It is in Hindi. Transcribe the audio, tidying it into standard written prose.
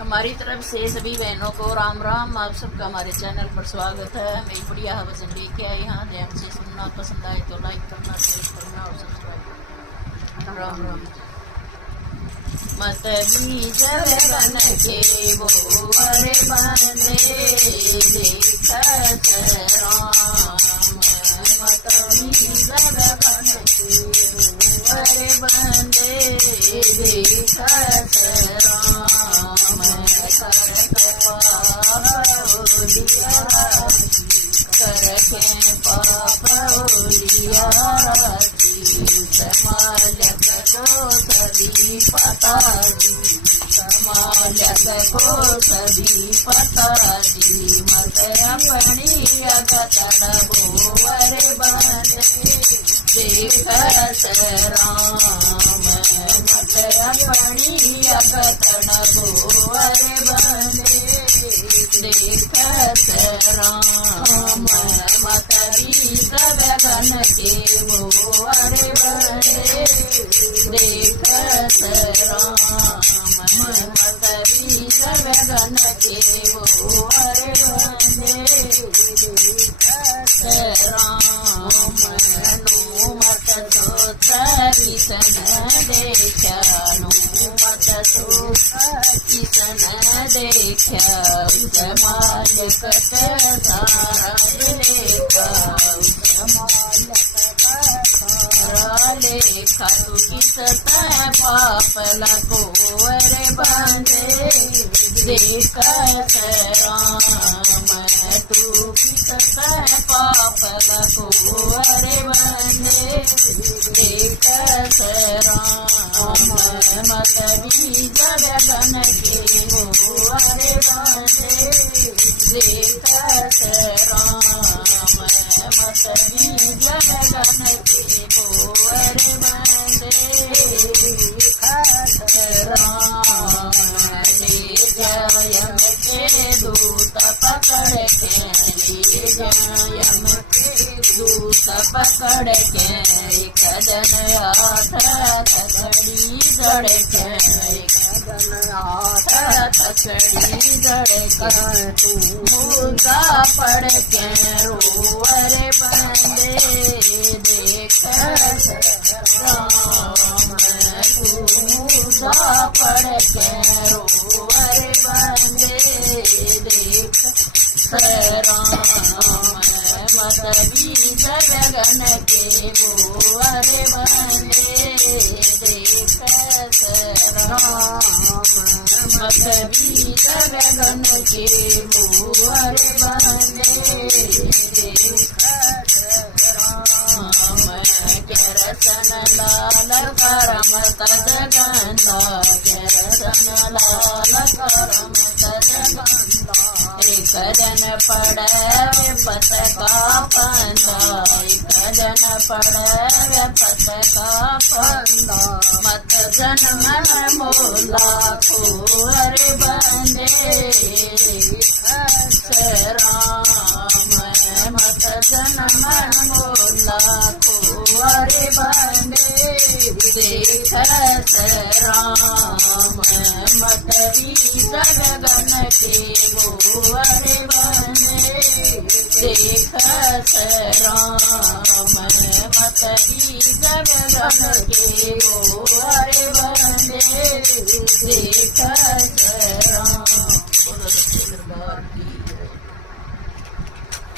हमारी तरफ से सभी बहनों को राम राम। आप सबका हमारे चैनल पर स्वागत है। मेरी बढ़िया वजन लेके आए यहाँ ध्यान से सुनना, पसंद आए तो लाइक करना, शेयर करना और सब्सक्राइब करना। राम राम। मत बीज बन के वो अरे बंदे देखत राम। मत बीज बन के वो अरे बंदे देखत राम। करके पाप लिया समालक को सभी पता जी। समालक को सभी पता जी। मत अपनी अगतन भोवर बंदे देखत राम। मत अपनी अगतन भोवर बंदे देखत राम। मत बीज गगन के भोवर बंदे देखत राम। मत बीज गगन के भोवर बंदे देखत राम। नो मत सोच किसन देखा। नो मत सोच किसन देखा। मालिक सारा लेखा। सारा लेखा तू किस पाप लगो अरे बंदे देखत राम। तू किस पाप लगो अरे बंदे देखत राम। मत बीज गगन के वो अरे बंदे देखत राम। मत बीज गगन के वो अरे बंदे देखत राम। ले जयम के दूत पकड़ के, ले जयम के दूत पकड़ के एक दिन आठ थकड़ी जड़ के। एक दिन आठ थकड़ी जड़ के तू मुर्गा पड़ के रोवर बंदे देखत राम। तू मुर्गा पड़ के रोवर बंदे देखत राम। मत बीज गगन के भोवर बंदे देखत राम। मत बीज गगन के भोवर बंदे देखत राम। केरसन लाल करम तज गंधा। केरसन लाल करम तज गंधा। एक जन पड़ विपत का फंदा। एक जन पड़ विपत का फंदा। मत जन मन मोला को अरे बंदे देखत राम। मत जन मन मोला को अरे बंदे देखत राम। मत बीज गगन के भोवर बंदे देखत राम। मत बीज गगन